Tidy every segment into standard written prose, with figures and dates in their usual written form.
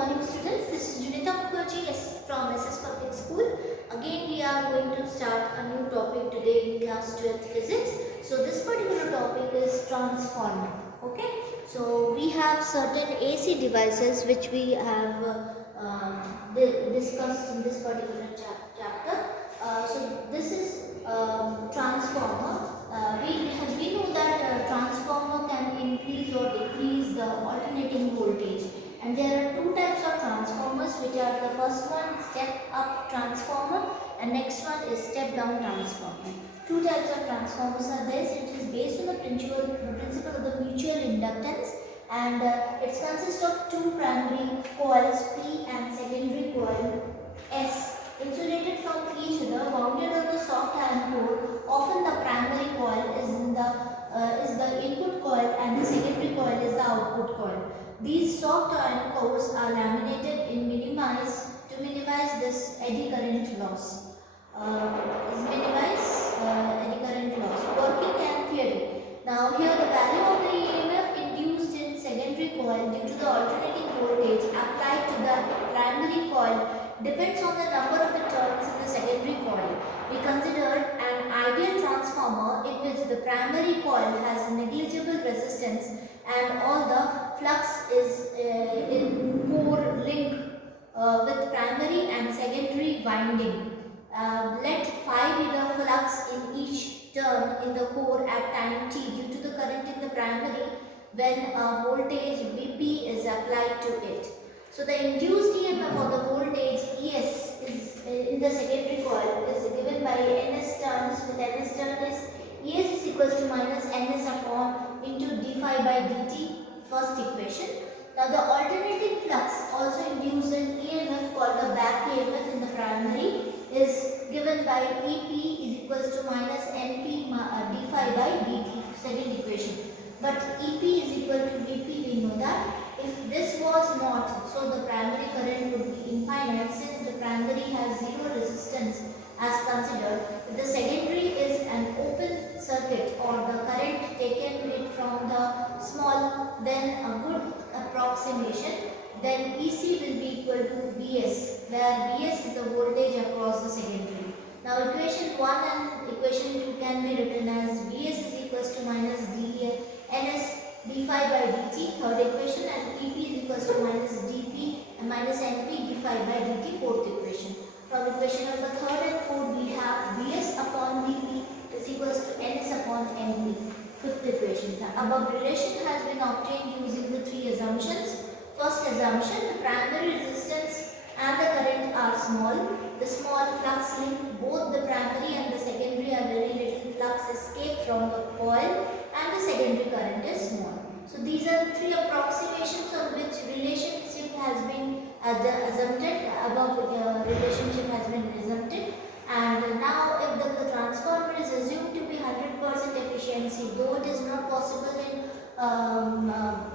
morning students, this is Junita Mukherjee from SS Public School. Again we are going to start a new topic today in class 12 physics. So this particular topic is transformer. Okay, so we have certain AC devices which we have discussed in this particular chapter. So this is transformer. We know that transformer can increase or decrease the alternating voltage, and there are two types of transformers, which are the first one step up transformer and next one is step down transformer. Two types of transformers are there. It is based on the principle of the mutual inductance, and it consists of two primary coils P and secondary coil S insulated from each other, wounded on the soft iron core. Often the primary coil is the input coil and the secondary coil is the output coil. These soft iron cores are laminated to minimize this eddy current loss. Working and theory. Now here the value of the EMF induced in secondary coil due to the alternating voltage applied to the primary coil depends on the number of the turns in the secondary coil. We considered an ideal transformer in which the primary coil has negligible resistance and all the flux is in core link with primary and secondary winding. Let phi be the flux in each turn in the core at time t due to the current in the primary when voltage Vp is applied to it. So the induced EMF or the voltage Es is in the secondary coil is given by Ns turns, with Ns turn is Es is equals to minus Ns upon into d phi by dt, first equation. Now the alternating flux also induced an EMF called the back EMF in the primary is given by Ep is equals to minus Np d phi by dt, second equation. But Ep is equal to Vp, we know that. If this was not, so the primary current would be infinite since the primary has zero resistance as considered. If the secondary is an open circuit or the current taken it from the small, then a good approximation, then EC will be equal to Vs, where Vs is the voltage across the secondary. Now equation 1 and equation 2 can be written as Vs is equals to minus Ns d phi by dt, third equation, and Ep is equals to minus dp and minus np d phi by dt, fourth equation. From equation number 3rd and 4th we have Vs upon Vp is equals to Ns upon Np, fifth equation. The above relation has been obtained using the three assumptions. First assumption, the primary resistance and the current are small. The small flux link, both the primary and the secondary are very little flux escape from the coil, and the secondary current is small. So these are the three approximations on which relationship has been assumpted, above relationship has been assumpted. And now if the transformer is assumed to be 100% efficiency, though it is not possible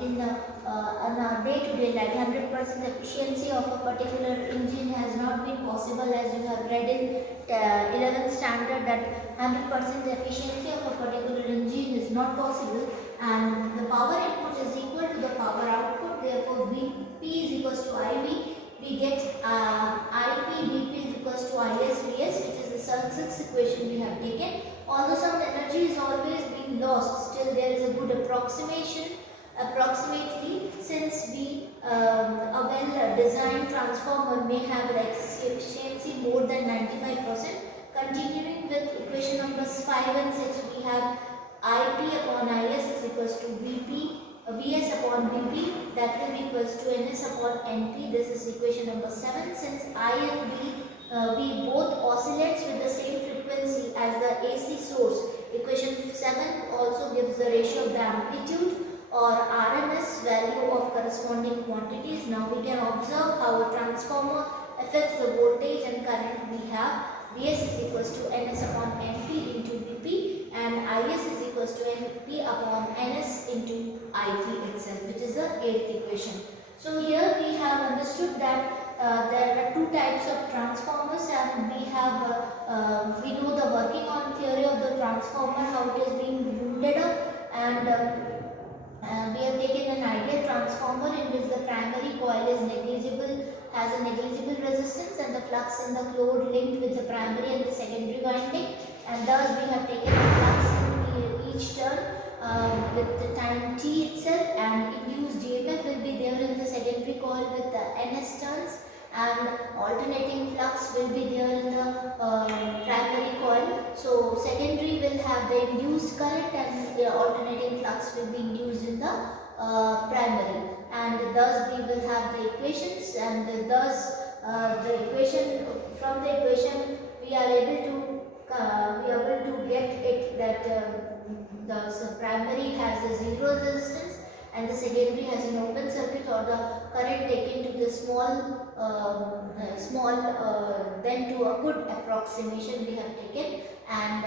in a day-to-day life, 100% efficiency of a particular engine has not been possible, as you have read in 11th standard that 100% efficiency of a particular engine is not possible, and the power input is equal to the power output. Therefore Vp is equals to IV. We get Ip Vp is equals to Is Vs, which is the sixth equation we have taken. Although some energy is always being lost, still there is a good approximation approximately, since a well designed transformer may have an efficiency more than 95%. Continuing with equation numbers 5 and 6, we have Ip upon Is is equals to Vp, Vs upon Vp, that will be equals to Ns upon Np. This is equation number 7. Since I and V both oscillates with the same frequency as the AC source, equation 7 also gives the ratio of the amplitude or RMS value of corresponding quantities. Now we can observe how a transformer affects the voltage and current. We have Vs is equals to Ns upon Np into Vp, and Is is equals to Np upon Ns into Ip itself, which is the 8th equation. So here we have understood that there are two types of transformers, and we know the working on theory of the transformer, how it is being wounded up, and we have taken an ideal transformer in which the primary coil is negligible has a negligible resistance and the flux in the load linked with the primary and the secondary winding, and thus we have taken the flux in each turn with the time t itself, and induced EMF will be there in the secondary coil with the ns turns, and alternating flux will be there in the primary coil. So secondary will have the induced current and the alternating flux will be induced in the primary, and thus we will have the equations, and thus from the equation we are able to get it that the primary has a zero resistance and the secondary has an open circuit, or the current taken to the then to a good approximation we have taken, and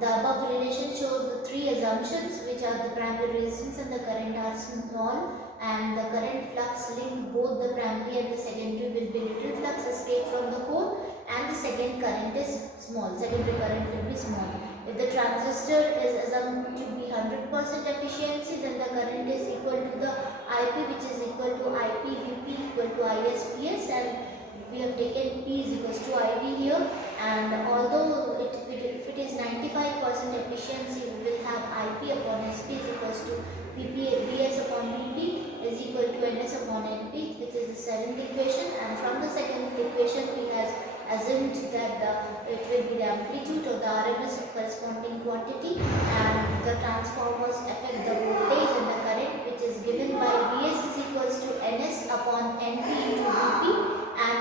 the above relation shows the three assumptions, which are the primary resistance and the current are small, and the current flux link both the primary and the secondary will be little flux escape from the core, and the second current is small, secondary current will be small. If the transistor is assumed to be 100% efficiency, then the current is equal to the IP, which is equal to IP Vp equal to ISPS, and we have taken P is equals to IV here, and although if it is 95% efficiency, we will have IP upon SP is equals to Vs upon Vp is equal to Ns upon Np, which is the seventh equation, and from the second equation we have assumed that it will be the amplitude or the RMS of corresponding quantity, and the transformers affect the voltage and the current, which is given by Vs is equals to Ns upon Np into Vp, and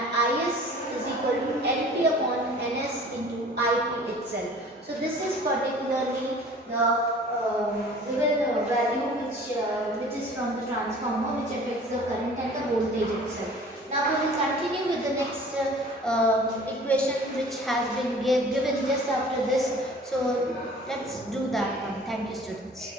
Is is equal to Np upon Ns into Ip itself. So this is particularly the given value which is from the transformer, which affects the current and the voltage itself. Now we will continue with the next equation, which has been given just after this. So let's do that one. Thank you, students.